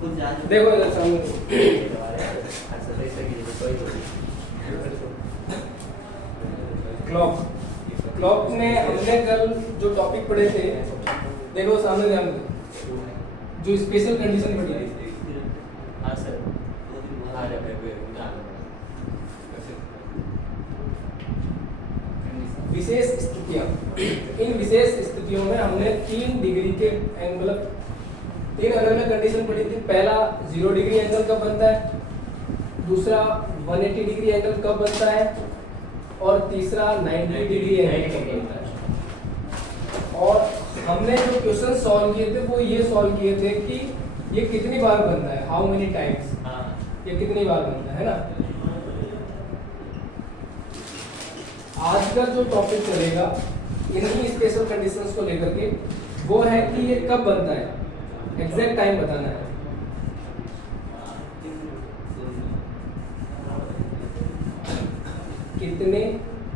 देखो इधर सामने क्लॉक क्लॉक में हमने कल जो टॉपिक पढ़े थे, देखो सामने ध्यान दो, जो स्पेशल कंडीशन पढ़ी है। हाँ सर, विशेष स्थितियां, इन विशेष स्थितियों में हमने 3 डिग्री के एंगल, 3 अलग अलग कंडीशन पढ़ी थी। पहला 0 डिग्री एंगल कब बनता है, दूसरा 180 डिग्री एंगल कब बनता है, और तीसरा 90 डिग्री एंगल कब बनता है। और हमने जो क्वेश्चन सॉल्व किए थे वो ये सॉल्व किए थे कि ये कितनी बार बनता है, हाउ मेनी टाइम्स, ये कितनी बार बनता है ना। आज का जो टॉपिक चलेगा इन्हीं स्पेशल कंडीशंस को लेकर के, वो है कि ये कब बनता है, एग्जैक्ट टाइम बताना है। कितने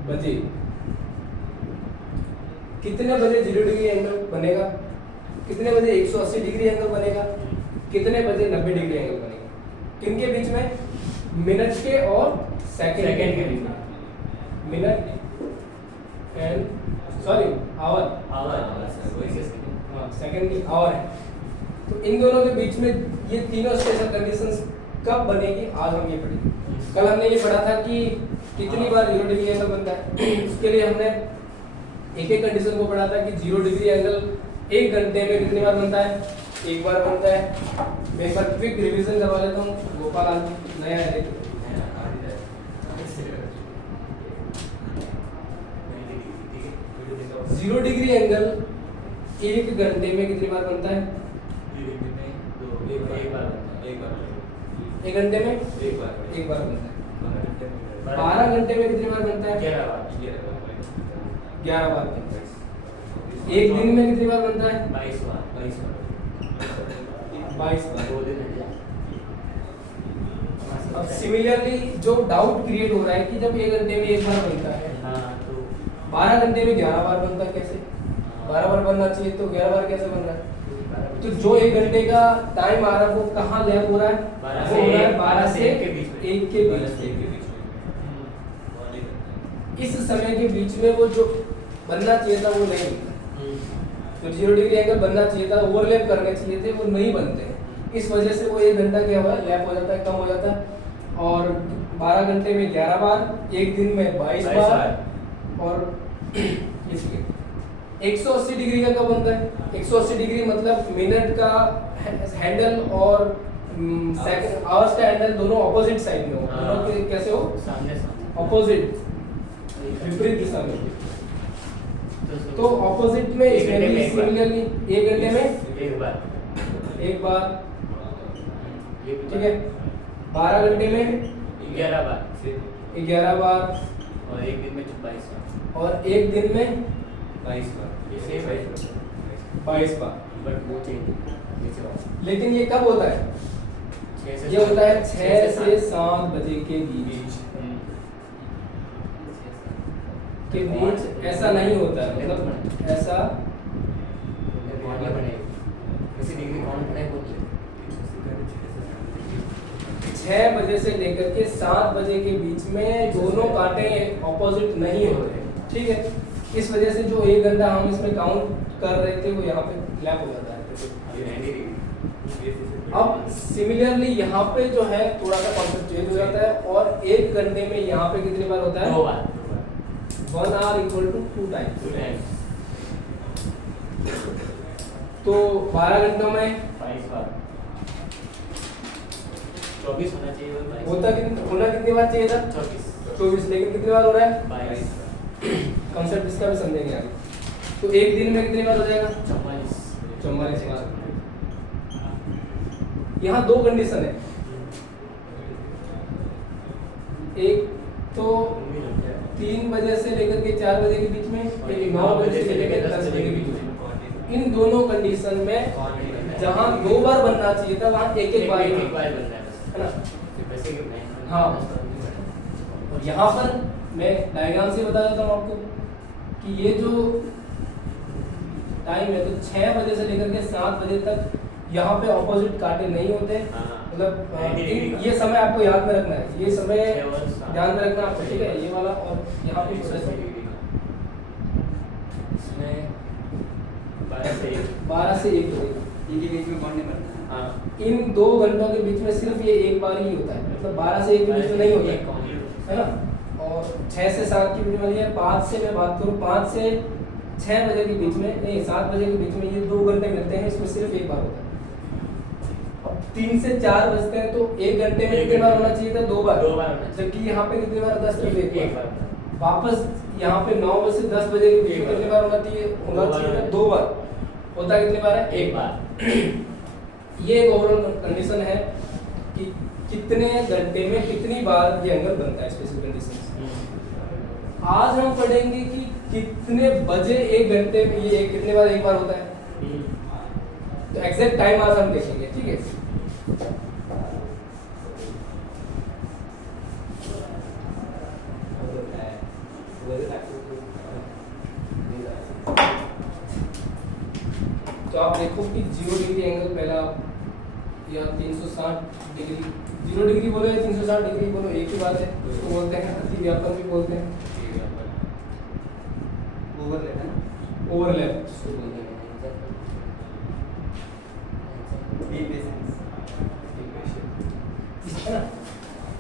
बजे 0 डिग्री एंगल बनेगा, कितने बजे 180 डिग्री एंगल बनेगा, कितने बजे 90 डिग्री एंगल बनेगा, किनके बीच में, मिनट के और सेकंड के बीच में। Minute and sorry hour, second की आवर है। तो इन दोनों के बीच में ये तीनों स्पेशल कंडीशंस कब बनेगी, आज हम ये पढ़ेंगे। कल हमने ये पढ़ा था कि कितनी बार 0 डिग्री एंगल बनता है। उसके लिए हमने एक एक कंडीशन को पढ़ा था कि 0 डिग्री एंगल 1 घंटे में कितनी बार बनता है, 1 बार बनता है। मैं एक बार क्विक रिवीजन करवा लेता हूँ, गोपाल आज नया है देखिए। 0 डिग्री एंगल 1 घंटे में कितनी बार बनता है, 1 घंटे में 1 बार बनता है। 12 घंटे में कितनी बार बनता है, 11 बार बनता है। 1 दिन में कितनी बार बनता है, 22 बार। अब सिमिलरली जो डाउट क्रिएट हो रहा है कि जब 1 घंटे में 1 बार बनता है, 12 घंटे में 11 बार बनता है, कैसे 12 बार बनना चाहिए तो 11 बार कैसे बन रहा है। तो जो 1 घंटे का टाइम आ रहा है वो कहाँ लैप हो रहा है, 12 से 1 के बीच। इस समय के बीच में वो जो बनना चाहिए था वो नहीं बनता। तो 0 डिग्री एंगल बनना चाहिए था, ओवरलैप करने चाहिए थे, वो नहीं बनते। इस वजह से वो 1 घंटा क्या हुआ, लैप हो जाता है, कम हो जाता है। और 12 घंटे में 11 बार, 1 दिन में 22 बार। और इसलिए 180 डिग्री का कब बनता है, 180 डिग्री मतलब मिनट का हैंडल और सेकंड आवर्स का हैंडल दोनों ऑपोजिट साइड में हो, दोनों के कैसे हो, सामने ऑपोजिट, विपरीत दिशा में। तो ऑपोजिट में सिमिलरली 1 घंटे में 1 बार, ठीक है। 12 घंटे में 11 बार, और 1 दिन में 22 बार। लेकिन ये कब होता है, ये होता है 6 से 7 बजे के बीच ऐसा नहीं होता है, मतलब ऐसा 6 बजे से लेकर के 7 बजे के बीच में दोनों कांटे ऑपोजिट नहीं होते, ठीक है। इस वजह से जो 1 घंटा हम इसमें काउंट कर रहे थे वो यहाँ पे लैप हो जाता है। अब सिमिलरली यहाँ पे जो है थोड़ा सा कॉन्सेप्ट चेंज हो जाता है, और 1 घंटे में यहाँ पे कितनी बार होता है, 2 बार। 1 hour equal to 2 times। तो 12 घंटों में 22 बार, 24 होना चाहिए, होना कितनी बार चाहिए था, 24, लेकिन कितनी बार हो रहा है, 22। कॉन्सेप्ट इसका भी समझेंगे आगे। तो 1 दिन में कितनी बार हो जाएगा, 44 बार। यहाँ 2 कंडीशन है, एक तो 3 बजे से लेकर के 4 बजे के बीच में, एक 9 बजे से लेकर 10 बजे के बीच में। इन दोनों कंडीशन में जहाँ 2 बार बनना चाहिए था वहाँ एक बार बनना है ना। हाँ, और यहाँ पर मैं डायग्राम से बता देता हूँ आपको कि ये जो टाइम है तो 6 बजे से लेकर के 7 बजे तक यहाँ पे ऑपोजिट कांटे नहीं होते, मतलब 90 डिग्री ये समय आपको याद में रखना है, ये समय ध्यान में रखना आपको, ठीक है, ये वाला और यहाँ पे इसमें 12 से 1 बजेगा। इनके बीच में कौन नहीं बनता है? इन 2 घंटों के बीच में सिर्फ ये एक बार ही होता है, मतलब 12 से 1 के बीच में नहीं होता है ना। और 6 से 7 के बीच में है, 5 से मैं बात करूँ 5 से 6 बजे के बीच में, नहीं 7 बजे के बीच में, ये 2 घंटे मिलते हैं, इसमें सिर्फ एक बार होता है। अब 3 से 4 बजते हैं तो 1 घंटे में कितनी बार होना चाहिए था? 2 बार, जबकि यहाँ पे कितनी बार? 10 सिर्फ एक बार। वापस यहाँ पे 9 बजे से 10 बजे के बीच में कितनी बार होना चाहिए था? 2 बार। होता कितनी बार है? 1 बार। ये एक ओवरऑल कंडीशन है कि कितने घंटे में कितनी बार ये एंगल बनता है, स्पेशल कंडीशन। आज हम पढ़ेंगे कि कितने बजे 1 घंटे में ये कितने बार एक बार होता है, तो एग्जैक्ट टाइम आज हम देखेंगे, ठीक है। तो आप देखो कि 0 डिग्री एंगल पहला या 360 डिग्री, 0 डिग्री बोलो या 360 डिग्री बोलो एक ही बात है, उसको बोलते हैं अतिव्यापन भी बोलते हैं, ओवरलैप है ना? ओवरलैप जिसको बोलते हैं।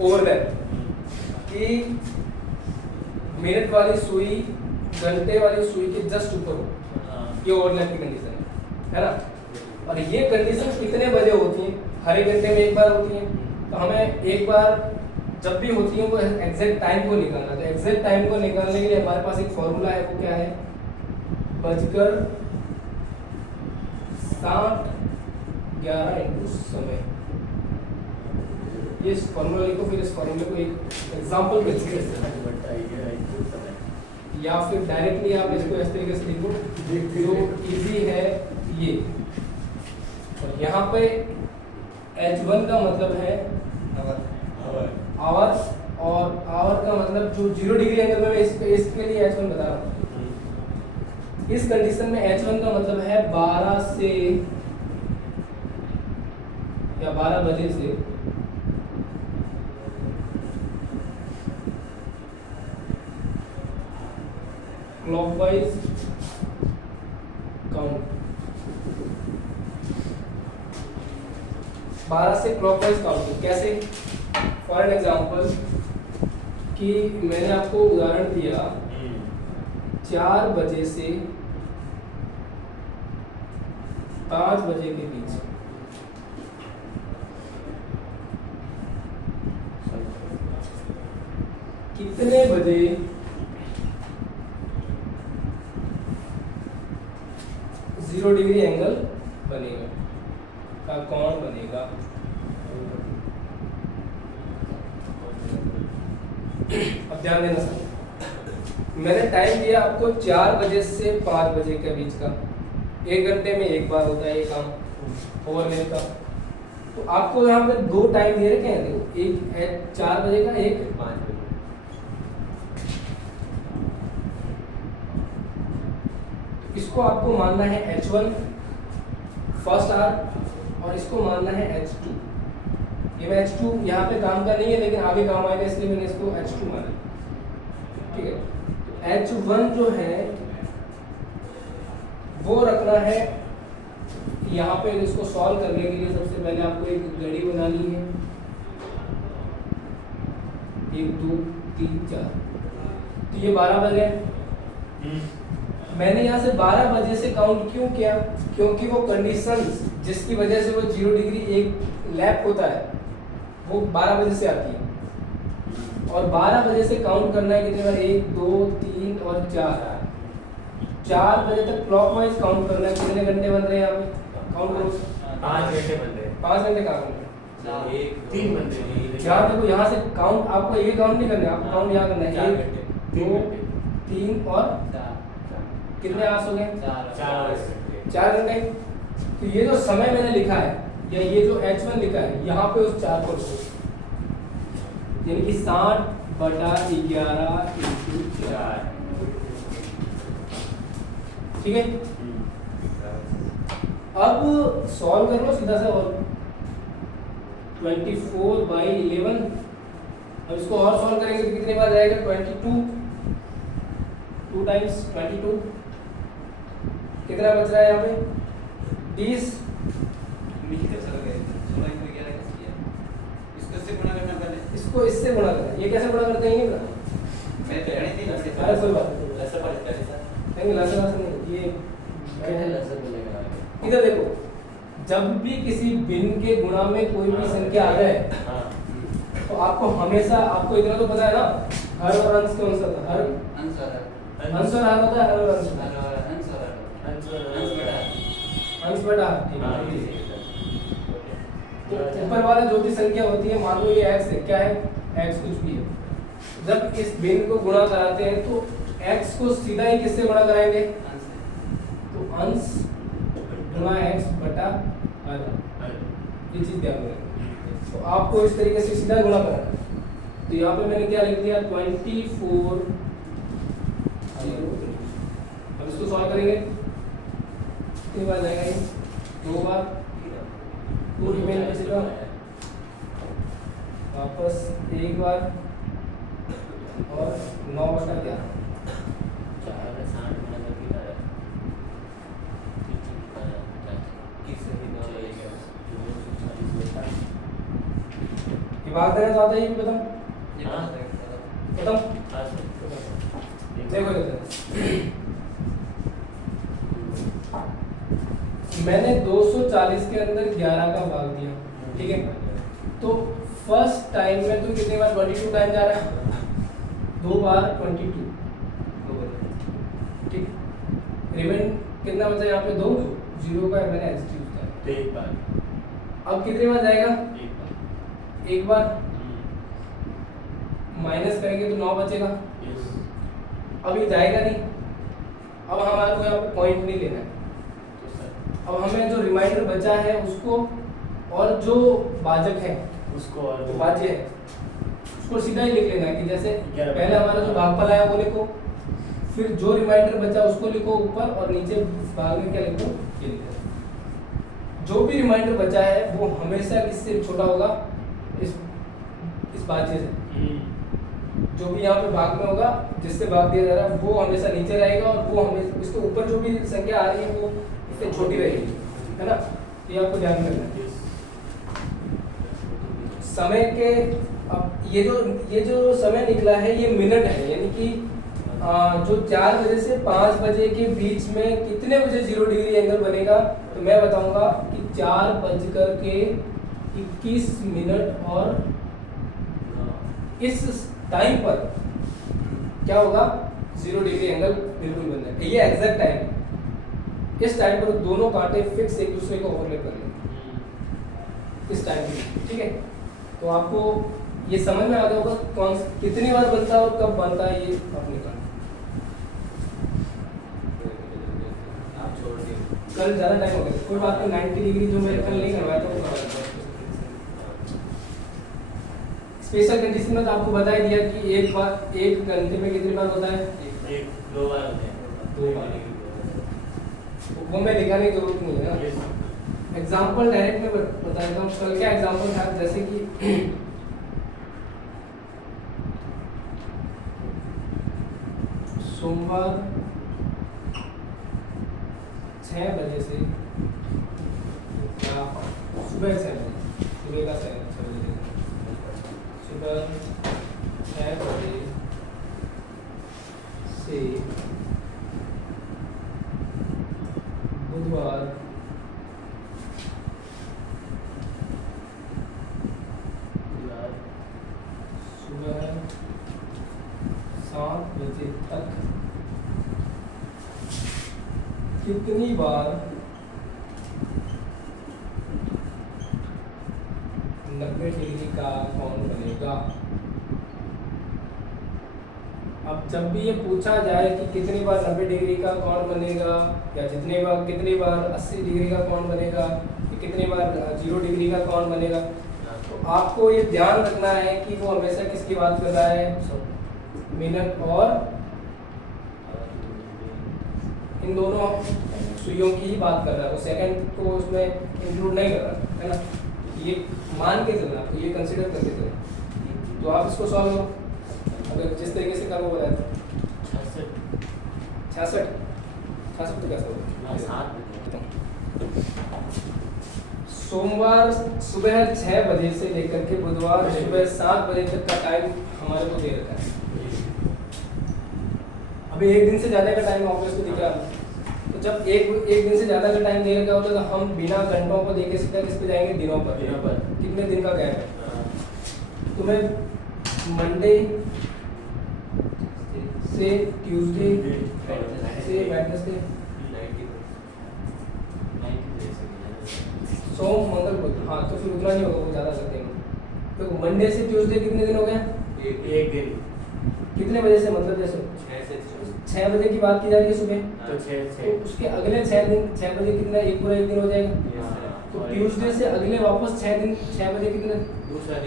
ओवरलैप कि मिनट वाली सुई घंटे वाली सुई के जस्ट ऊपर हो, ये ओवरलैप की कंडीशन है ना। और ये कंडीशन कितने बजे होती है? हर एक घंटे में एक बार होती है, तो हमें एक बार जब भी होती है वो एग्जैक्ट टाइम को निकालना। तो एग्जैक्ट टाइम को निकालने के लिए हमारे पास एक फॉर्मूला है, वो क्या है? 11:60 इंटू समय। ये फॉर्मूला लिखो, फिर इस फॉर्मूले को एक एग्जांपल बेस या फिर डायरेक्टली आप इसको इस तरीके से लिखो, जो इजी है ये। और यहाँ पे H1 का मतलब है आवर, और आवर का मतलब जो 0 डिग्री एंगल में मैं इसके लिए H1 बता रहा हूँ। इस कंडीशन में H1 का मतलब है 12 से या 12 बजे से क्लॉकवाइज काउंट, 12 से क्लॉकवाइज काउंटिंग। कैसे? फॉर एन एग्जांपल कि मैंने आपको उदाहरण दिया 4 बजे से 5 बजे के बीच, कितने बजे जीरो डिग्री एंगल बनेगा, का कोण बनेगा। अब ध्यान देना सर, मैंने टाइम दिया आपको 4 बजे से 5 बजे के बीच का, 1 घंटे में एक बार होता है ये काम ओवरलैप का। तो आपको यहाँ पे 2 टाइम दे रखे हैं, देखो, एक है 4 बजे का, एक 5 बजे। इसको आपको मानना है H1 फर्स्ट आवर और इसको मानना है H2। ये मैं H2 यहाँ पे काम का नहीं है लेकिन आगे काम आएगा, इसलिए मैंने इसको H2 माना, ठीक है। H1 जो है वो रखना है यहाँ पे। इसको सॉल्व करने के लिए सबसे पहले आपको एक घड़ी बनानी है, 1 2 3 4, तो ये 12 बजे। मैंने यहाँ से 12 बजे से काउंट क्यों किया? क्योंकि वो कंडीशन जिसकी वजह से वो 0 डिग्री एक लैप होता है वो 12 बजे से आती है। और 12 बजे से काउंट करना है कितने बार? 1 2 3 और 4 बजे तक क्लॉकवाइज काउंट करना है। कितने घंटे बन रहे हैं यहाँ पे? काउंट करो। 5 घंटे बन रहे हैं। 5 घंटे कहाँ बन रहे हैं? 3 बन रहे हैं। यहाँ देखो, यहाँ से काउंट आपको ये काउंट नहीं करना है, आपको काउंट यहाँ करना है। 1 2 3 और 4। कितने आवर्स हो गए? 4 घंटे। तो ये जो समय मैंने लिखा है या ये जो H1 लिखा है यहाँ पे उस 4 को रखो, यानी कि 60/11 × 4, ठीक है। अब सॉल्व कर लो सीधा सा, और 24/11। अब इसको और सॉल्व करेंगे तो कितने बार जाएगा? 22, 2 टाइम्स 22। कितना बच रहा है यहाँ पे? 20। मिलकर चल गए 16 को 11 कैसे किया? इसको इससे गुणा करना पहले। इसको इससे गुणा करना। ये कैसे गुणा करते हैं ये बता। मैं तो गणित ही लड़के अरे कोई बात नहीं, लसर पर इसका सर नहीं लसन नहीं, ये कैसे लसर मिलेगा आगे? इधर देखो, जब भी किसी भिन्न के गुणा में कोई भी संख्या आ जाए हाँ तो आपको हमेशा, आपको इतना तो पता है ना, हर और अंश कौन सा था? हर अंश और अंश और हर होता है, हर और अंश होता है। अंश और अंश बड़ा अंश बटा हर, ठीक हाँ है। ठीक है तो ऊपर वाला जो भी संख्या होती है, मान लो ये x है, क्या है? x कुछ भी है। जब इस भिन्न को गुणा कराते हैं तो x को सीधा ही किससे गुणा कराएंगे? अंश तो अंश गुणा x बटा हर, ये चीज ध्यान रखना। तो आपको इस तरीके से सीधा गुणा करना है। तो यहाँ पे मैंने क्या लिख दिया? 24। अब इसको सॉल्व करेंगे, कितनी बार जाएगा ये? 2 बार। 2 रिमेन बचेगा, वापस 1 बार, और 9/11। 4/60 मतलब कितना है? किससे भी 9 लगेगा? ये भाग देना तो आता है, ये भी बताओ ये हाँ। बताओ। हाँ सर देखो मैंने 240 के अंदर 11 का भाग दिया, ठीक है। तो फर्स्ट टाइम में तो कितनी बार 22 टाइम जा रहा है? 2 बार 22, ठीक। रिमेन कितना बचा यहाँ पे? 2। 0 का मैंने एसटी होता है। तो एक बार अब कितनी बार जाएगा? एक बार। माइनस करेंगे तो 9 बचेगा। यस अब ये जाएगा नहीं। अब हमारे को यहाँ पे पॉइंट नहीं लेना है। तो सर अब हमें जो रिमाइंडर बचा है उसको, और जो भाजक है, उसको और जो भाज्य है, उसको सीधा ही लिख लेना है कि जैसे 11 पहले हमारा जो भागफल आया वो लिखो, फिर जो रिमाइंडर बचा उसको लिखो ऊपर, और नीचे भाग में क्या लिखो? ये लिखो। जो भी रिमाइंडर बचा है वो हमेशा किससे छोटा होगा? इस भाज्य से। जो भी यहाँ पे भाग में होगा, जिससे भाग दिया जा रहा है, वो हमेशा नीचे रहेगा, और वो हमेशा इसके ऊपर जो भी संख्या आ रही है वो इससे छोटी रहेगी, है ना। ये आपको ध्यान रखना है। समय के, अब ये जो समय निकला है ये मिनट है, यानी कि जो 4 बजे से 5 बजे के बीच में कितने बजे 0 डिग्री एंगल बनेगा? तो मैं बताऊंगा कि 4:21 और इस टाइम पर क्या होगा? 0 डिग्री एंगल बिल्कुल बन जाएगा। ये एग्जैक्ट टाइम है। इस टाइम पर दोनों कांटे फिक्स एक दूसरे को ओवरलैप कर लेंगे इस टाइम पे, ठीक है। तो आपको ये समझ में आ गया होगा कौन कितनी बार बनता है और कब बनता है, ये अपने का। आप छोड़ दिए। कल ज़्यादा टाइम हो गया, कोई बात नहीं। 90 डिग्री जो मैंने कल नहीं करवाया था वो करवा दूंगा। स्पेशल कंडीशन में तो आपको बता ही दिया कि एक घंटे में कितनी बार होता है? 1-2 बार होते हैं। 2 बार। वो मैं लिखाने की जरूरत नहीं है ना। एग्जाम्पल डायरेक्ट में बता देता हूँ। कल क्या एग्जाम्पल था? जैसे कि सोमवार 6 बजे से या सुबह 6 बजे, सुबह का 6 बजे, सुबह 6 बजे से बुधवार सुबह 7 बजे तक कितनी बार 90 डिग्री का कोण बनेगा? अब जब भी ये पूछा जाए कि कितनी बार 90 डिग्री का कोण बनेगा, या कितनी बार 80 डिग्री का कोण बनेगा, या कितनी बार 0 डिग्री का कोण बनेगा, तो आपको ये ध्यान रखना है कि वो हमेशा किसकी बात कर रहा है? मिनट और इन दोनों सुइयों की ही बात कर रहा है, वो सेकंड को उसमें इंक्लूड नहीं कर रहा है ना। ये मान के चलना, आपको ये कंसिडर करके चलना। तो आप इसको सॉल्व करो अगर जिस तरीके से करो बताया था। 66 तो कैसे होगा? सोमवार सुबह 6 बजे से लेकर के बुधवार सुबह 7 बजे तक का टाइम हमारे को दे रखा है। अभी एक दिन से ज़्यादा का टाइम ऑब्वियसली दिख रहा है। तो जब एक दिन से ज़्यादा का टाइम दे रखा होता है तो हम बिना घंटों को देखे सीधा किस पे जाएंगे? दिनों पर। कितने दिन का गैप है? तो मैं मंडे से ट्यूसडे से वेडनेसडे, सोम मंगल बुध, हाँ तो फिर उतना नहीं होगा, वो ज़्यादा करते हैं। तो मंडे से ट्यूसडे कितने दिन हो गए? एक दिन। कितने बजे से, मतलब जैसे 6 बजे की बात की जा रही है सुबह, तो तो उसके अगले 6 दिन 6 बजे कितना, एक पूरा एक दिन हो जाएगा। तो ट्यूसडे से अगले वापस 6 दिन 6 बजे कितने,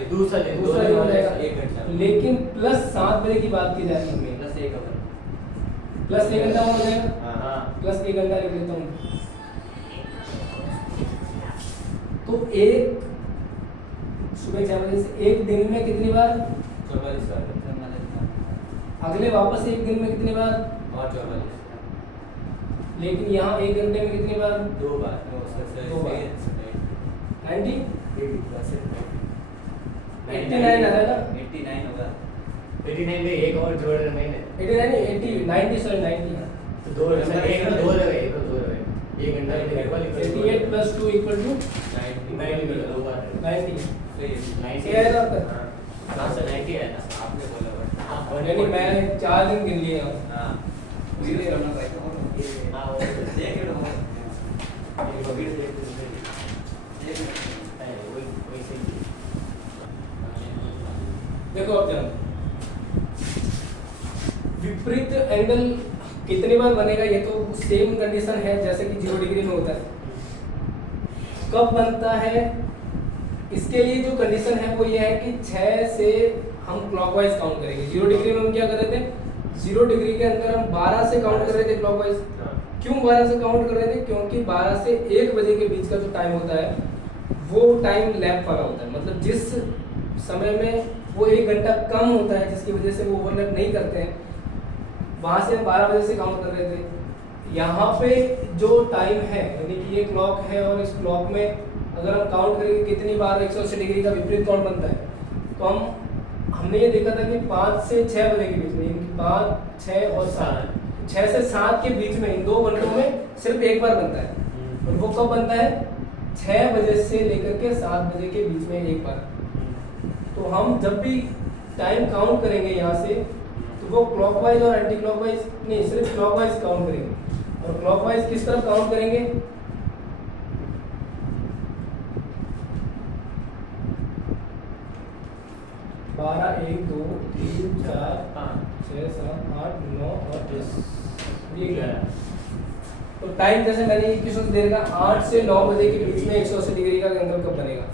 दूसरा दिन हो जाएगा। 1 घंटा लेकिन प्लस 7 बजे की बात की जा रही है हमें, प्लस 1 घंटा। प्लस 1 घंटा हो जाएगा। हाँ प्लस 1 घंटा लिख लेता हूँ। तो एक सुबह 6 बजे से एक दिन में कितनी बार? 44 बार। अगले वापस एक दिन में कितनी बार? और 44। लेकिन यहाँ एक घंटे में कितनी बार? 2 बार। 2 बार। 90 89 89 आ जाएगा। 89 होगा। 89 में एक और जोड़ रहे हैं। 89 नहीं 80 90 सॉरी 90 तो दो एक लगे एक घंटा के लिए 88 + 2 = 90 दो बार 90। सही क्या आएगा आपका? कहाँ से 90 है ना आपने बोला यानी मैं 4 दिन गिन लिए हैं। हाँ इसलिए करना ट्राई करो। हाँ वो देख लो देखो अब जान विपरीत एंगल कितनी बार बनेगा, ये तो सेम कंडीशन है जैसे कि 0 डिग्री में होता है। कब बनता है, इसके लिए जो कंडीशन है वो ये है कि 6 से हम क्लॉकवाइज काउंट करेंगे। 0 डिग्री में हम क्या कर रहे थे? 0 डिग्री के अंदर हम 12 से काउंट कर रहे थे क्लॉकवाइज। क्यों 12 से काउंट कर रहे थे? क्योंकि 12 से 1 बजे के बीच का जो टाइम होता है वो टाइम लैप वाला होता है। मतलब जिस समय में वो 1 घंटा कम होता है जिसकी वजह से वो ओवरलैप नहीं करते हैं, वहाँ से हम 12 बजे से काउंट कर रहे थे। यहाँ पे जो टाइम है यानी कि ये क्लॉक है और इस क्लॉक में अगर हम काउंट करेंगे कितनी बार 180 डिग्री का विपरीत कोण बनता है, तो हमने ये देखा था कि 5 से 6 बजे के बीच में, यानी 5, 6 और 7, 6 से 7 के बीच में इन 2 घंटों में सिर्फ एक बार बनता है। और वो कब बनता है? 6 बजे से लेकर के 7 बजे के बीच में एक बार। तो हम जब भी टाइम काउंट करेंगे यहाँ से तो वो क्लॉकवाइज और एंटी क्लॉकवाइज नहीं, सिर्फ क्लॉकवाइज काउंट करेंगे। और क्लॉकवाइज किस तरफ काउंट करेंगे? 12, 1, 2, 3, 4, 5, 6, 7, 8, 9 और 10 ये क्या है? तो टाइम जैसे मैंने ये किस वक्त दे रखा 8 से 9 बजे के बीच में 180 डिग्री का एंगल कब बनेगा?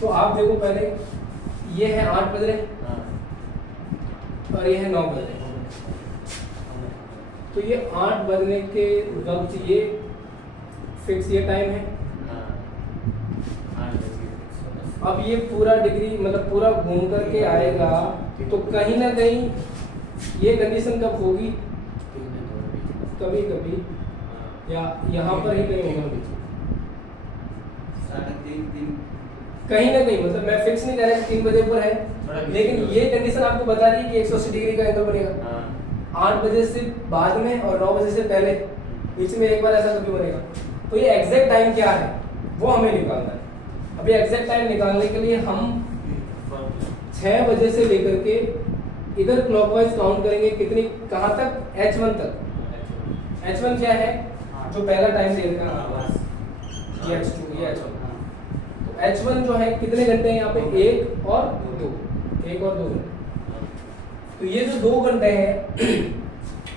तो आप देखो पहले ये है 8 बज रहे और ये है 9 बज रहे। तो ये 8 बजने के वक्त ये फिक्स ये टाइम है। अब ये पूरा डिग्री मतलब पूरा घूम करके आएगा तो कहीं ना कहीं ये कंडीशन कब होगी? कभी कभी या यहाँ पर ही कहीं होगा, कहीं ना कहीं। मतलब मैं फिक्स नहीं कर रहा 3 बजे पर है, लेकिन ये कंडीशन आपको बता रही है कि 180 डिग्री का एंगल बनेगा। 8 बजे से बाद में और 9 बजे से पहले बीच में एक बार ऐसा कभी बनेगा। तो ये एग्जैक्ट टाइम क्या है वो हमें निकालना है। अभी एग्जैक्ट टाइम निकालने के लिए हम 6 बजे से लेकर के इधर क्लॉकवाइज काउंट करेंगे कितनी, कहाँ तक? H1 तक। H1 क्या है? जो पहला टाइम दे रखा है ये H2 ये H1। तो H1 जो है कितने घंटे हैं यहाँ पे? 1 और 2 घंटे। तो ये जो 2 घंटे हैं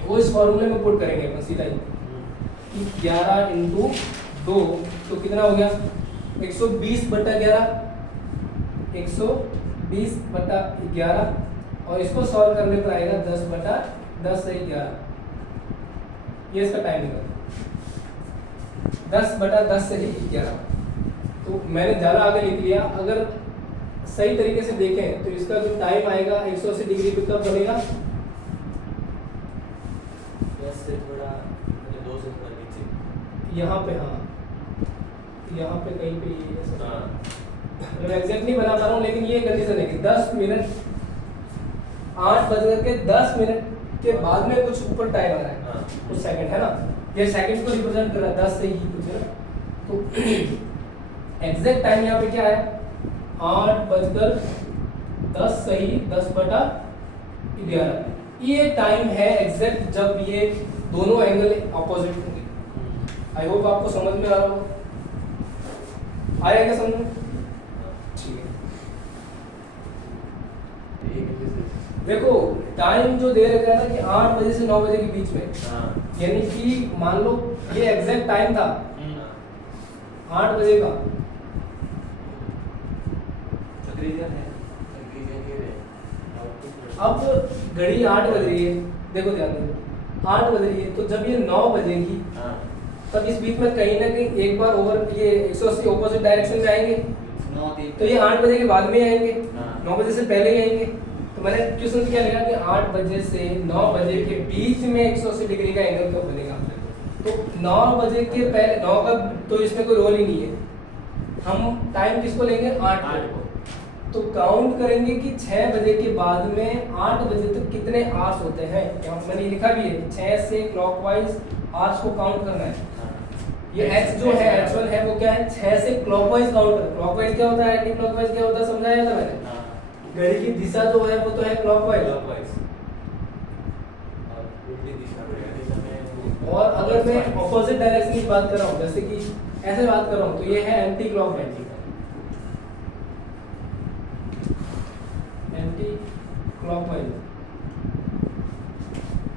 वो इस फॉर्मूले में पुट करेंगे अपन सीधा ही कि 11 × 2 तो कितना हो गया? 120/11 120/11 और इसको सॉल्व करने पर आएगा 10/10 से 11। ये इसका टाइम निकला 10/10 से ही 11। तो मैंने ज़्यादा आगे लिख लिया। अगर सही तरीके से देखें तो इसका जो टाइम आएगा 180 डिग्री पे कब बनेगा? 10 से थोड़ा मतलब 2 से थोड़ा नीचे। यहाँ पे, हाँ यहाँ पे कहीं पे ये ऐसा। हाँ मैं एग्जैक्ट नहीं बना पा रहा हूँ, लेकिन ये कंडीशन है कि 10 मिनट 8:10 के बाद में कुछ ऊपर टाइम आ रहा है, हाँ। कुछ सेकंड है ना, ये सेकंड को रिप्रेजेंट कर रहा है 10 से ही कुछ है ना। तो एग्जैक्ट टाइम यहाँ पे क्या है? 8:10 सही 10/11। ये टाइम है एग्जैक्ट जब ये दोनों एंगल अपोजिट होंगे। आई होप आपको समझ में आ रहा हो। आया क्या समझ में? ठीक है। देखो टाइम जो दे रखा है ना कि 8 बजे से 9 बजे के बीच में, हाँ यानी कि मान लो ये एग्जैक्ट टाइम था 8 बजे का। अब घड़ी 8 बज रही है, देखो ध्यान दो 8 बज रही है, तो जब ये 9 बजेगी तब इस बीच में कहीं ना कहीं एक बार ओवर ये 180 ऑपोजिट डायरेक्शन में आएंगे, तो ये 8 बजे के बाद में आएंगे, 9 बजे से पहले ही आएंगे। तो मैंने क्वेश्चन क्या लिखा कि 8 बजे से 9 बजे के बीच में 180 डिग्री का एंगल कब बनेगा? तो 9 बजे के पहले 9 का तो इसमें कोई रोल ही नहीं है, हम टाइम किसको लेंगे? 8 को। तो काउंट करेंगे कि 6 बजे के बाद में 8 बजे तक कितने आवर्स होते हैं। यहाँ मैंने ये लिखा भी है 6 से क्लॉकवाइज आवर्स को काउंट करना है। ये h जो है h1 है वो क्या है? 6 से क्लॉकवाइज काउंट करना। क्लॉकवाइज क्या होता है, एंटी क्लॉकवाइज क्या होता है, समझाया था मैंने। घड़ी की दिशा जो है वो तो है क्लॉकवाइज। और अगर मैं ऑपोजिट डायरेक्शन की बात कर रहा हूँ, जैसे कि ऐसे बात कर रहा हूँ, तो ये है एंटी क्लॉकवाइज। एंटी क्लॉकवाइज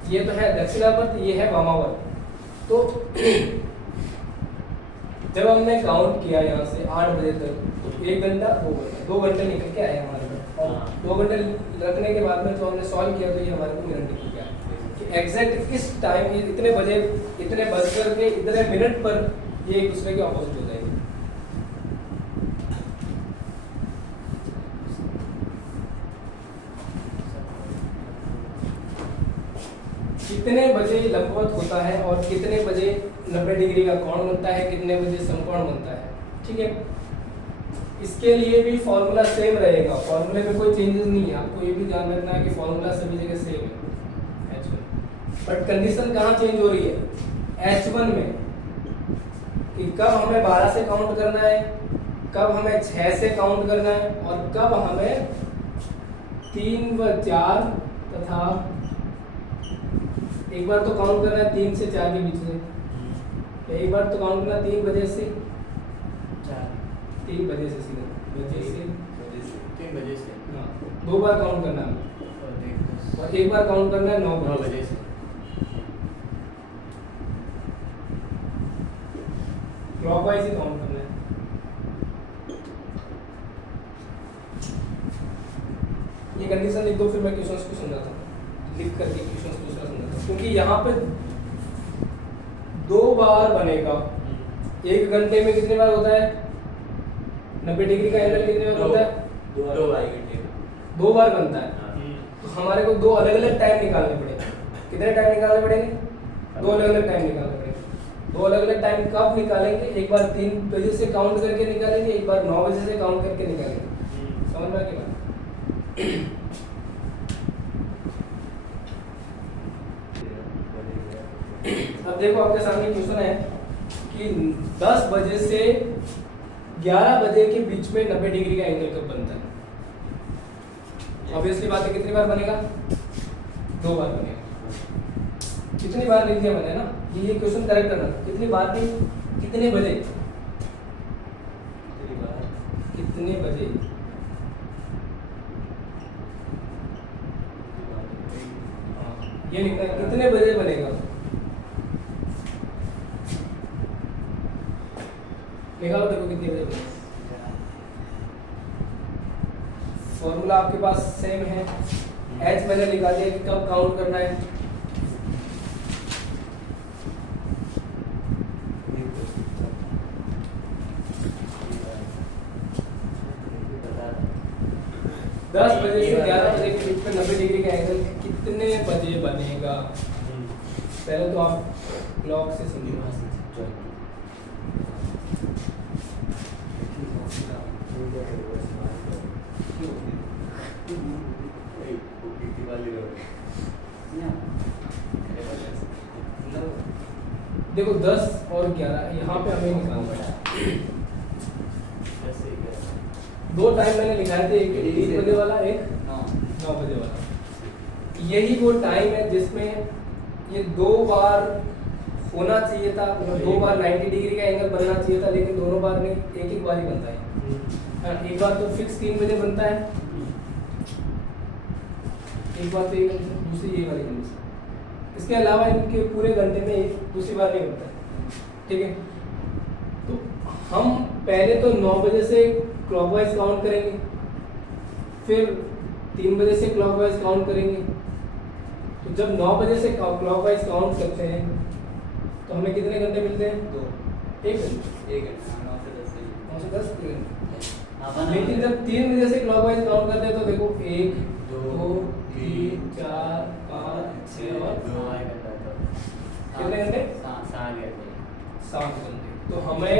ये तो है दक्षिणावर्त, ये है वामावर्त। तो जब हमने काउंट किया यहाँ से 8 बजे तक, तो 1 घंटा 2 घंटे निकल के आए हमारे पास। और 2 घंटे रखने के बाद में जो हमने सॉल्व किया तो ये हमारे को मिनट निकल गया कि एग्जैक्ट इस टाइम इतने बजे इतने बजकर के इतने मिनट पर ये एक दूसरे के ऑपोजिट हो जाएंगे। कितने बजे लंबवत होता है और कितने बजे 90 डिग्री का कोण बनता है, कितने बजे समकोण बनता है, ठीक है। इसके लिए भी फॉर्मूला सेम रहेगा, फॉर्मूले में कोई चेंजेस नहीं है। आपको ये भी ध्यान रखना है कि फॉर्मूला सभी जगह सेम है H1, बट कंडीशन कहाँ चेंज हो रही है? H1 में कि कब हमें 12 से काउंट करना है, कब हमें 6 से काउंट करना है, और कब हमें 3 व 4 तथा एक बार तो काउंट करना है 3 से 4 के बीच में, एक बार तो काउंट करना 3 बजे से 3 बजे से सीधा 3 बजे से हाँ, 2 बार काउंट करना है और एक बार काउंट करना है 9 बजे से। क्लॉकवाइज ही काउंट करना है। ये कंडीशन लिख दो, फिर मैं क्वेश्चंस को समझाता हूँ, लिख करके क्वेश्चंस दूसरा समझाता हूँ, क्योंकि यहाँ पे 2 बार बनेगा। 1 घंटे में कितने बार होता है? 90 डिग्री का एंगल कितने बार होता है? 2 बार बनता है। तो हमारे को 2 अलग अलग टाइम निकालने पड़ेंगे। कितने टाइम निकालने पड़ेंगे? 2 अलग अलग टाइम निकालने पड़ेंगे। 2 अलग अलग टाइम कब निकालेंगे? एक बार 3 बजे से काउंट करके निकालेंगे, एक बार 9 बजे से काउंट करके निकालेंगे। समझ में आ गया? अब देखो आपके सामने क्वेश्चन है कि 10 बजे से 11 बजे के बीच में 90 डिग्री का एंगल कब बनता है? ऑब्वियसली बात है, कितनी बार बनेगा? 2 बार बनेगा। कितनी बार लिख दिया मैंने ना, ये क्वेश्चन करेक्ट करना। कितनी बार नहीं, कितने बजे? कितने बजे? ये लिखना है कितने बजे बनेगा। निकालो, देखो कितने बजे बनेगा। फॉर्मूला आपके पास सेम है। एच मैंने निकाल दिया कि कब काउंट करना है। 10 बजे से 11 बजे के बीच में 90 डिग्री का एंगल कितने बजे बनेगा? पहले तो आप क्लॉक से समझो। देखो 10 और 11 यहाँ पे हमें निकालना है। दो टाइम मैंने लिखाए थे, एक 3 बजे वाला, एक 9 बजे वाला। यही वो टाइम है जिसमें ये 2 बार होना चाहिए था, मतलब 2 बार 90 डिग्री का एंगल बनना चाहिए था, लेकिन दोनों बार नहीं, एक बार ही बनता है। एक बार तो फिक्स 3 बजे बनता है, एक बार तो ये दूसरी ये वाली कंडीशन। इसके अलावा इनके पूरे घंटे में एक दूसरी बार नहीं होता है, ठीक है। तो हम पहले तो 9 बजे से क्लॉकवाइज काउंट करेंगे, फिर 3 बजे से क्लॉकवाइज काउंट करेंगे। तो जब 9 बजे से क्लॉकवाइज काउंट करते हैं तो हमें कितने घंटे मिलते हैं? 2 1 घंटे। 1 घंटा 9 से 10 9 से 10 घंटे। लेकिन जब 3 बजे से क्लॉकवाइज काउंट करते हैं तो देखो 1 2 3 4 5 6 और कितने घंटे? 7 घंटे। तो हमें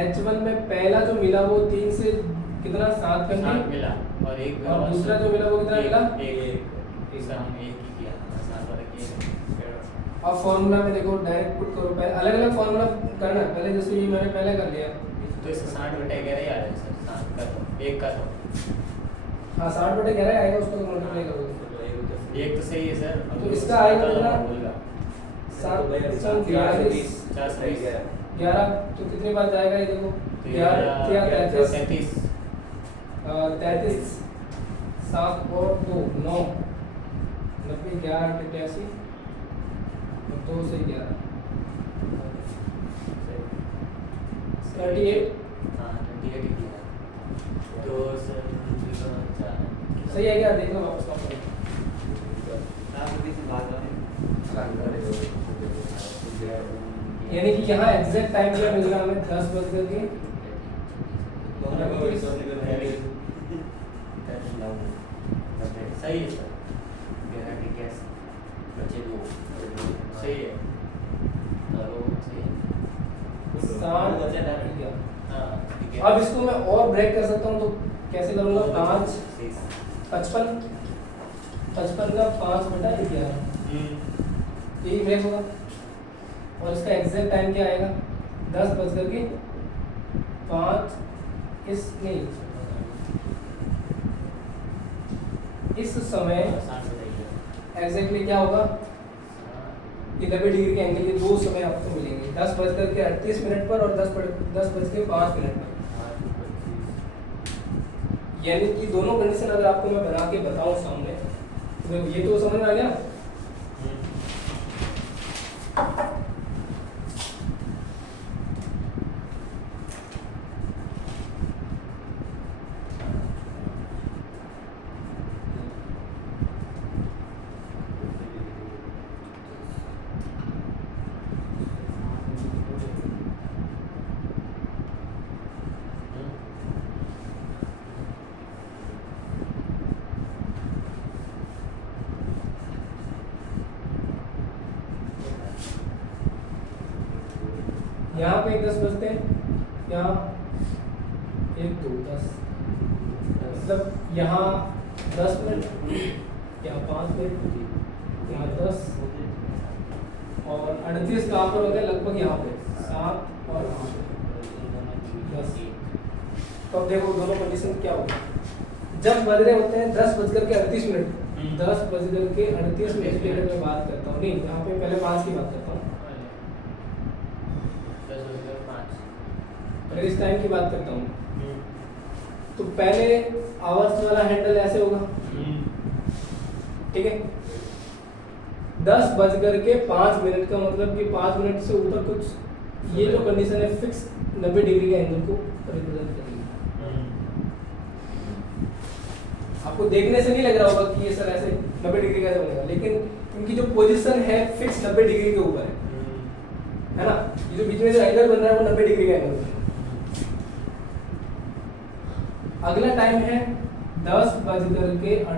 H1 में पहला जो मिला वो 3 से कितना 7 घंटे मिला, और दूसरा जो मिला वो कितना मिला? अब फॉर्मूला में देखो डायरेक्ट पुट करो, पहले अलग अलग फॉर्मूला करना है। पहले जैसे ये मैंने पहले कर लिया तो इससे 60/11 ही आ जाएगा सर। 7 का तो 1 का तो हाँ 60/11 आएगा, उसको मल्टीप्लाई करोगे। 1 तो सही है सर। तो इसका आएगा कितना? 7 11 तो कितनी बार जाएगा ये देखो? 33 7 और 2 9 90 11 88 2 से 11 38 तो सर सही है क्या? देख लो वापस काउंट करो। यानी कि यहाँ एग्जैक्ट टाइम क्या मिल रहा है हमें? 10 बज करके सही है सर। बचे 2 सही है। अब इसको मैं और ब्रेक कर सकता हूँ, तो कैसे करूँगा? 5 55 का 5/11 यही ब्रेक होगा। और इसका एग्जैक्ट टाइम क्या आएगा? 10 बज करके 5 इस समय एग्जैक्टली क्या होगा? 90 डिग्री के एंगल, ये 2 समय आपको मिलेंगे, 10 बज करके 38 मिनट पर और 10 बज के 5 मिनट पर। यानी कि दोनों कंडीशन अगर आपको मैं बना के बताऊं सामने, तो ये तो समझ में आ गया। यहाँ पे 10 बजते हैं, यहाँ 1 2 10 मतलब यहाँ 10 मिनट, यहाँ 5 मिनट, यहाँ 10 और 38 कहाँ पर होते हैं? लगभग यहाँ पे 7 और 10। तो अब देखो दोनों कंडीशन क्या होगा। जब बज रहे होते हैं 10 बज करके 38 मिनट, 10 बज करके 38 मिनट की अगर मैं बात करता हूँ, नहीं यहाँ पे पहले 5 की बात करता हूँ, अगर इस टाइम की बात करता हूँ तो पहले आवर्स वाला हैंडल ऐसे होगा, ठीक है। 10 बज करके 5 मिनट का मतलब कि 5 मिनट से ऊपर कुछ ये जो कंडीशन है फिक्स 90 डिग्री के एंगल को रिप्रेजेंट करेगी। आपको देखने से नहीं लग रहा होगा कि ये सर ऐसे 90 डिग्री कैसे बनेगा, लेकिन इनकी जो पोजीशन है फिक्स 90 डिग्री के ऊपर है ना। ये जो बीच में जो एंगल बन रहा है वो 90 डिग्री का एंगल है। अगला टाइम है 10:38 पर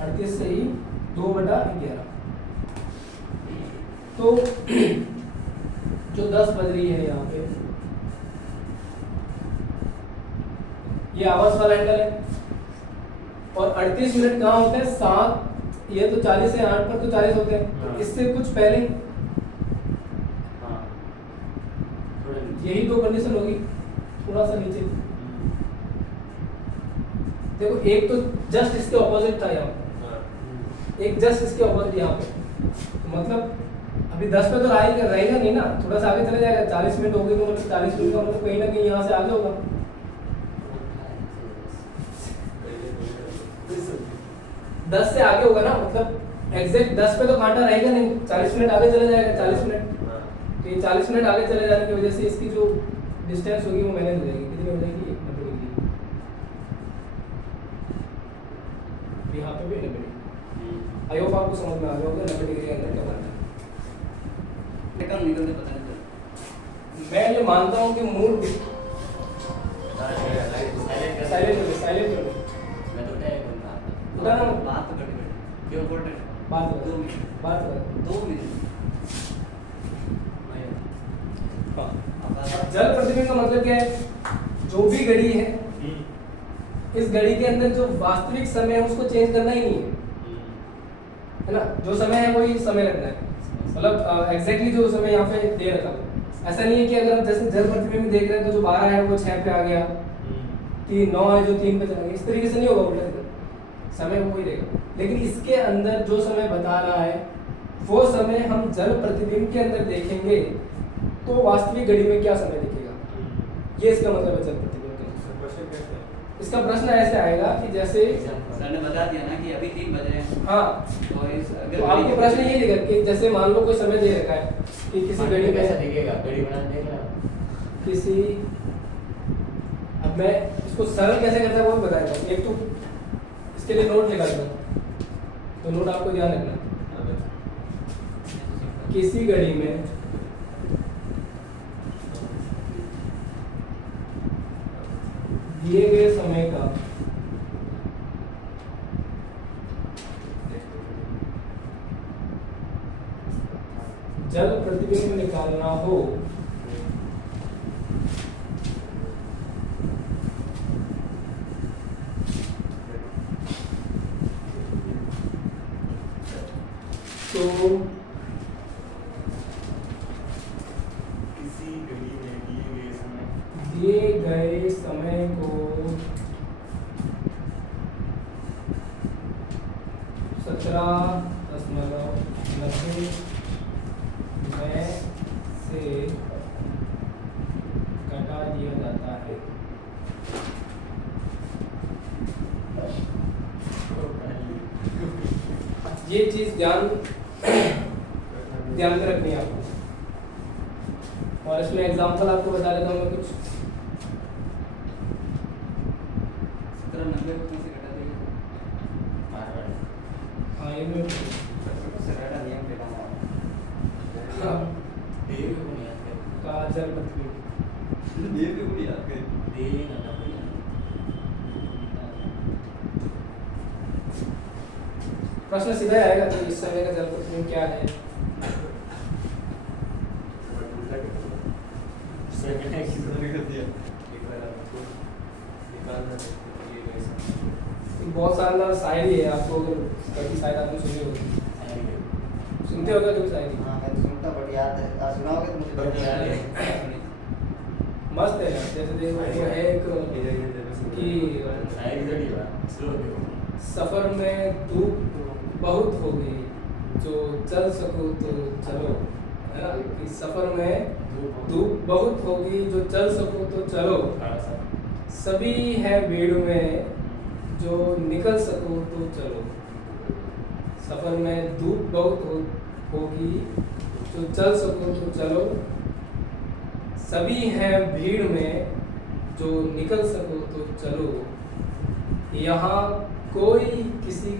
38 से ही 2/11। तो जो 10 बज रही है यहाँ पे, ये आवर्स वाला एंगल है, और 38 मिनट कहाँ होते हैं? 7, ये तो 40 है, 8 पर तो 40 होते हैं, हाँ। तो इससे कुछ पहले हाँ थोड़ा नीचे। यही तो कंडीशन होगी, थोड़ा सा नीचे। देखो एक तो जस्ट इसके ऑपोजिट था यहाँ पे, हाँ एक जस्ट इसके ऑपोजिट यहाँ पे, तो मतलब अभी 10 पे तो रहेगा नहीं ना, थोड़ा सा आगे चले जाएगा। 40 मिनट हो गए तो मतलब 40 मिनट का मतलब कहीं ना कहीं यहाँ से आगे होगा। 10 से आगे होगा ना, मतलब एग्जैक्ट 10 पे तो कांटा रहेगा नहीं, 40 मिनट आगे चले जाएगा। 40 मिनट, तो ये 40 मिनट आगे चले जाने की वजह से इसकी जो डिस्टेंस होगी वो मैनेज हो जाएगी। कितनी हो जाएगी? 90 डिग्री। यहाँ पे भी 90 डिग्री। आई होप आपको समझ में आ गया होगा 90 डिग्री के अंदर क्या बनता है। कब निकलते पता नहीं चलता। मैं ये मानता हूँ कि मूड साइलेंट कर दो। मैं तो टैग बन रहा था। उठा ना, बात तो कट गई। क्यों इम्पोर्टेंट है? बात करो, 2 मिनट। बात करो। 2 मिनट। हाँ। अब जल प्रतिबिंब का मतलब क्या है? जो भी घड़ी है, इस घड़ी के अंदर जो वास्तविक समय है उसको चेंज करना ही नहीं है ना? जो समय है वही समय रखना है, मतलब एग्जैक्टली जो समय यहाँ पे दे रखा है। ऐसा नहीं है कि अगर आप जैसे जल प्रतिबिंब देख रहे हैं तो जो 12 है वो 6 पे आ गया, 9 है जो 3 पे चला गया, इस तरीके से नहीं होगा। उल्टा समय वो ही रहेगा, लेकिन इसके अंदर जो समय बता रहा है वो समय हम जल प्रतिबिंब के अंदर देखेंगे तो वास्तविक घड़ी में क्या समय दिखेगा, ये इसका मतलब है जल प्रतिबिंब का। इसका प्रश्न ऐसे आएगा कि जैसे सर ने बता दिया ना कि अभी 3 बज रहे हैं। हाँ, तो इस तो आपको प्रश्न ये दिखेगा कि जैसे मान लो कोई समय दे रखा है कि किसी घड़ी में कैसा दिखेगा? घड़ी बना देगा किसी, अब मैं इसको सरल कैसे करता है वो भी बताएगा। एक तो इसके लिए नोट निकाल दो, तो नोट आपको ध्यान रखना। किसी घड़ी में दिए गए समय का जल प्रतिबिंब निकालना हो तो किसी घड़ी में दिए गए समय को 17.90 में से घटा दिया जाता है। ये चीज ध्यान में रखनी है आपको, और इसमें एग्जांपल आपको बता देता हूँ मैं कुछ। 1790 को कौन से घटा देगा? हाँ, ये भी से घटा नियम पे काम हाँ, देव को नहीं याद कर का जल प्रतिबिंब। ये भी कोई याद करे। देव ना पड़ेगा। प्रश्न सीधा ही आएगा कि इस समय का जल प्रतिबिंब क्या है। एक बहुत शानदार शायरी है, आपको अगर कभी शायद आपने सुनी होगी, सुनते होगा कभी शायरी? हाँ मैं तो सुनता बट याद है, आप सुनाओगे तो मुझे बट याद है। मस्त है यार। जैसे देखो वो है एक कि सफर में धूप बहुत होगी जो चल सको तो चलो, है ना? कि सफर में धूप बहुत होगी जो चल सको तो चलो, सभी है भीड़ में जो निकल सको तो चलो। सफर में धूप बहुत होगी जो चल सको तो चलो, सभी हैं भीड़ में जो निकल सको तो चलो। यहाँ कोई किसी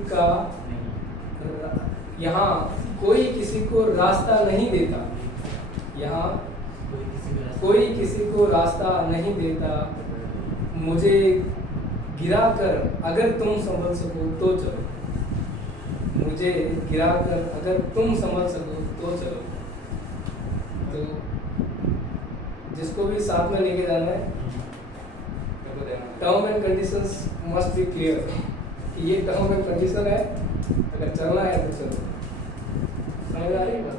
को रास्ता नहीं देता, यहाँ कोई किसी को रास्ता नहीं देता, मुझे गिरा कर अगर तुम संभल सको तो चलो, मुझे गिरा कर अगर तुम संभल सको तो चलो। तो जिसको भी साथ में लेके जाना है, term and conditions must be clear कि ये टर्म एंड कंडीशन है, अगर चलना है तो चलो। समझ आ रही है बात?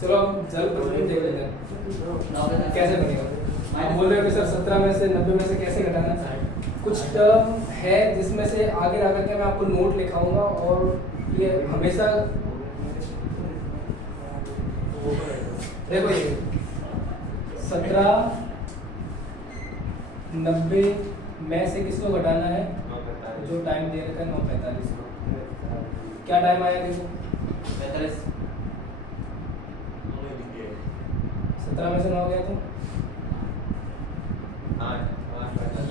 चलो अब जल प्रति देख लेते हैं कैसे बनेगा। आप बोल रहे हो कि सर 17 में से 90 में से कैसे घटाना है। कुछ टर्म है जिसमें से आगे आकर के मैं आपको नोट लिखाऊंगा और ये हमेशा देखो ये 17 90 में से किसको घटाना है, जो टाइम दे रखा है 9:45 को। क्या टाइम आया देखो 45 17 में से 9 गया तो 8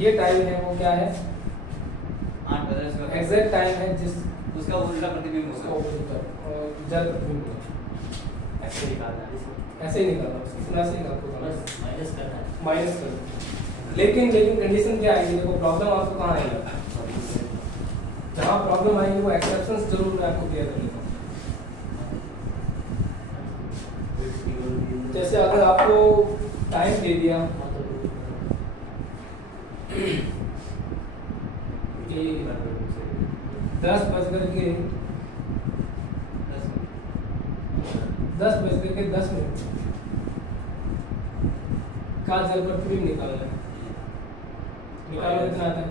ये टाइम है वो क्या है, 8 का एग्जैक्ट टाइम है जिस उसका उल्टा प्रतिबिंब उसका होगा। ऊपर जल प्रतिबिंब होगा। ऐसे निकालना है। ऐसे ही निकालना उसको, ऐसे ही निकालना बस माइनस करना है। माइनस कर दो। लेकिन कंडीशन क्या आएगी, देखो प्रॉब्लम आपको कहाँ आएगा, जहाँ प्रॉब्लम आएगी वो एक्सेप्शंस जरूर मैं आपको क्लियर कर देता हूँ। जैसे अगर आपको टाइम दे दिया कि 10:10 का जल प्रतिबिंब निकालना है। निकालो कितना आता है?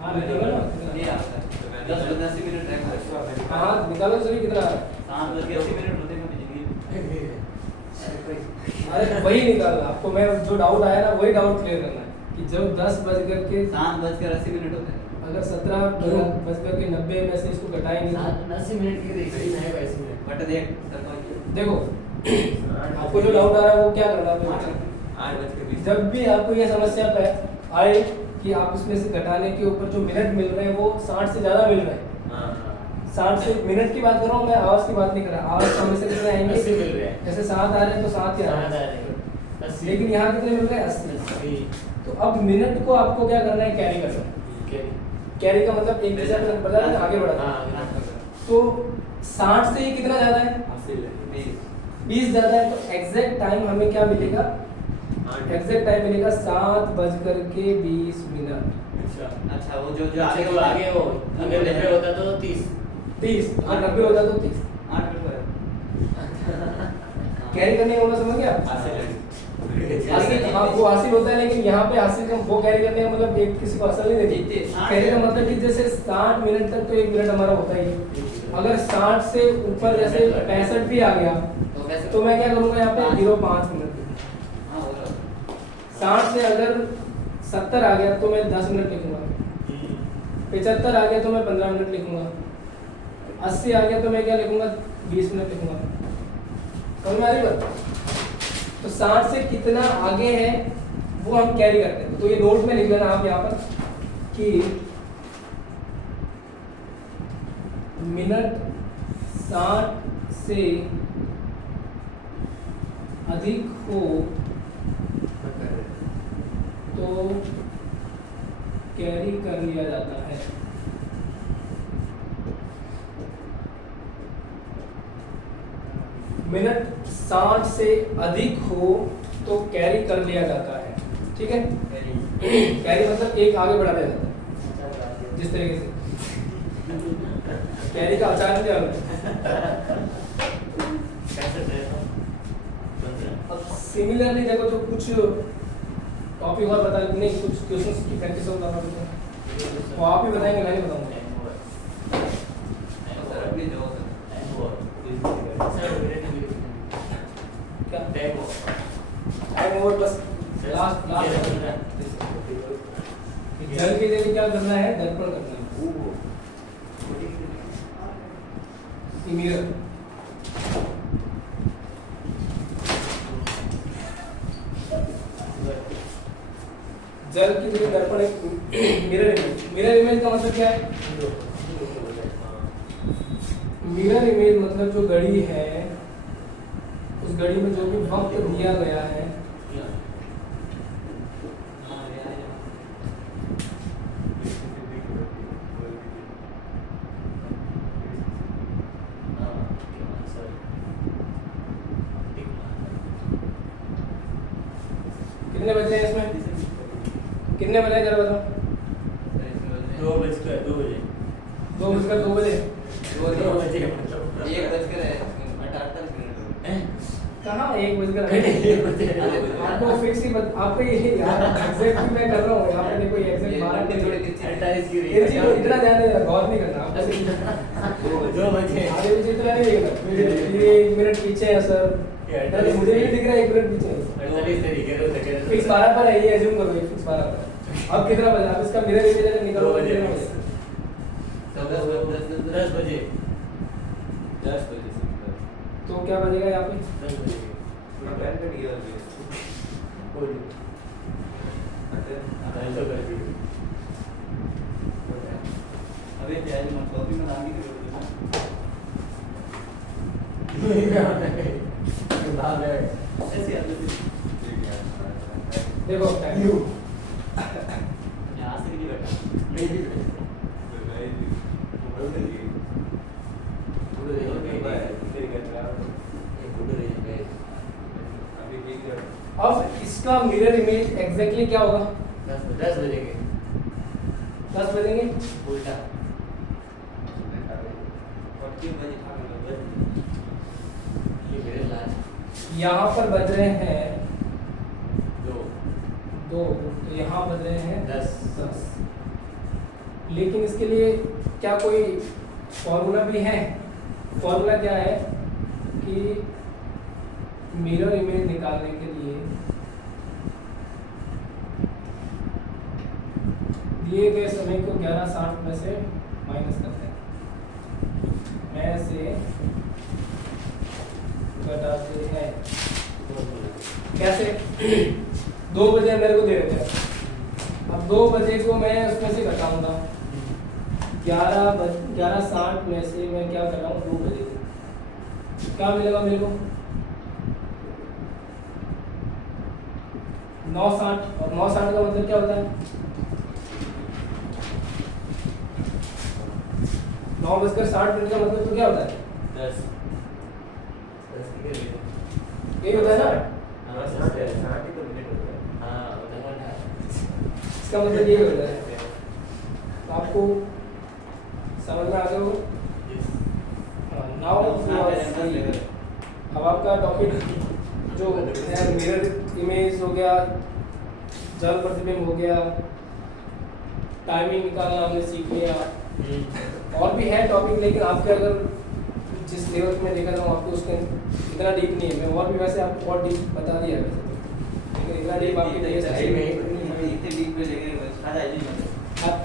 हाँ निकालो ना ये कितना? आता है 10-10 मिनट टाइम है। हाँ निकालो चलिए कितना आ रहा है? 7:80 मिनट होते हैं बिजली। अरे वही निकालना आपको, मैं जो डाउट आया ना वही डाउट क्लियर करना है कि जब 7:80 मिनट होते हैं। अगर 17:90 में से इसको घटाएंगे 80 मिनट की देखी नहीं 22 मिनट। बट देख सरकार देखो आपको जो डाउट आ रहा है वो क्या करना है, 8:20 जब भी आपको ये समस्या पे आए कि आप इसमें से घटाने के ऊपर जो मिनट मिल रहे हैं वो 60 से ज़्यादा मिल रहे हैं। हां 60 से मिनट की बात कर रहा हूँ मैं, आवाज़ की बात नहीं कर रहा। आवाज़ हमें से कितने आएंगे 80 मिल रहे हैं। जैसे 7 आ रहे हैं तो 7 ही आ रहे हैं, लेकिन यहाँ कितने मिल रहे हैं 80। तो अब मिनट को आपको क्या करना है, कैरी करना है। कैरी का मतलब एक दिशा में बता दें आगे बढ़ा। तो 60 से ये कितना ज़्यादा है, 20 ज़्यादा है। तो एग्जैक्ट टाइम हमें क्या मिलेगा, एग्जैक्ट टाइम मिलेगा 7:20 अच्छा वो जो आगे वो अगर 90 होता तो 30 और 90 होता तो 30। 8 मिनट कैरी करने का मतलब समझ गया आप? हासिल, हाँ वो हासिल होता है, लेकिन यहाँ पे हासिल का वो कैरी करने का मतलब एक किसी को असर नहीं देती। कैरी का मतलब कि जैसे 60 मिनट तक तो 1 मिनट हमारा होता ही है। अगर 60 से ऊपर जैसे 65 भी आ गया तो मैं क्या करूँगा यहाँ पे 0.5 मिनट। हां हो रहा 60 से अगर 70 आ गया तो मैं 10 मिनट लिखूंगा। 75 आ गया तो मैं 15 मिनट लिखूंगा। 80 आ गया तो मैं क्या लिखूंगा, 20 मिनट लिखूंगा। समझ में आ रही बात? तो 60 से कितना आगे है वो हम कैरी करते हैं। तो ये नोट में लिख लेना आप यहाँ पर कि मिनट 60 से अधिक हो तो कैरी कर लिया जाता है। मिनट 60 से अधिक हो तो कैरी कर लिया जाता है, ठीक है। कैरी मतलब एक आगे बढ़ा दिया जाता है, जिस तरीके से कैरी का आचार क्या अब सिमिलरली देखो तो कुछ टॉपिक और बता नहीं, कुछ क्वेश्चंस की प्रैक्टिस होता है तो आप ही बताएंगे, मैं नहीं बताऊंगा। सर अपनी जो क्या टाइम ओवर बस लास्ट जल के लिए क्या करना है, दर्पण करना है। मिरर जल की जगह दर्पण एक मिरर इमेज। मिरर इमेज का मतलब क्या है, मिरर इमेज मतलब जो घड़ी है उस घड़ी में जो भी वक्त दिया गया है हाँ ये आ जाओ कितने बजे हैं इसमें? कितने बजे जरा बताओ? 2 बजे 2 बजकर 2 बजे। 1:48 कहाँ 1 बजकर? आपको फिक्स ही आपको ये यार एग्जैक्ट मैं कर रहा हूँ यहाँ पे देखो ये एग्जैक्ट 12 मिनट थोड़ी इतना ध्यान नहीं गौर नहीं करना आपको आगे पीछे इतना नहीं देखना ये 1 मिनट पीछे है सर मुझे भी दिख रहा है 1 मिनट पीछे फिक्स 12 पर है ये एज्यूम करो ये फिक्स 12 पर अब कितना बजा अब इसका मिरर इमेज अगर निकालो 2 बजे। दस बजे तो क्या बजेगा यहाँ पे? अबे प्याज मत कॉपी में नाम ही करो ऐसे आते थे देखो टाइम यहाँ से नहीं बैठा अब इसका मिरर इमेज एग्जैक्टली क्या होगा? 10 बजे के 10 बजेंगे उल्टा और 3 बजे था ये मेरे लास्ट यहाँ पर बज रहे हैं 2 2 तो यहाँ बज रहे हैं 10 10 लेकिन इसके लिए क्या कोई फॉर्मूला भी है? फॉर्मूला क्या है कि मिरर इमेज निकालने के लिए दिए गए समय को 11:60 में से माइनस करते हैं में से घटाते हैं। कैसे? 2 बजे मेरे को दे रहे थे अब 2 बजे को मैं उसमें से घटाऊंगा 11:60 में से मैं क्या कर रहा हूँ 2 बजे क्या मिलेगा मेरे को 9:60 और 9:60 का मतलब क्या होता है 9:60 का मतलब तो क्या होता है 10 यही होता है ना इसका मतलब यही होता है तो आपको समझ में आ गया होगा नाउ अब आपका टॉपिक जो है मिरर इमेज हो गया जल प्रतिबिंब हो गया टाइमिंग निकालना हमने सीख लिया और भी है टॉपिक लेकिन आपके अगर जिस लेवल में देखा था आपको उसका इतना डीप नहीं है मैं और भी वैसे आपको बहुत डीप बता दिया वैसे तो लेकिन इतना डीप आपके लिए इतने डीप में लेके खा जाए नहीं आप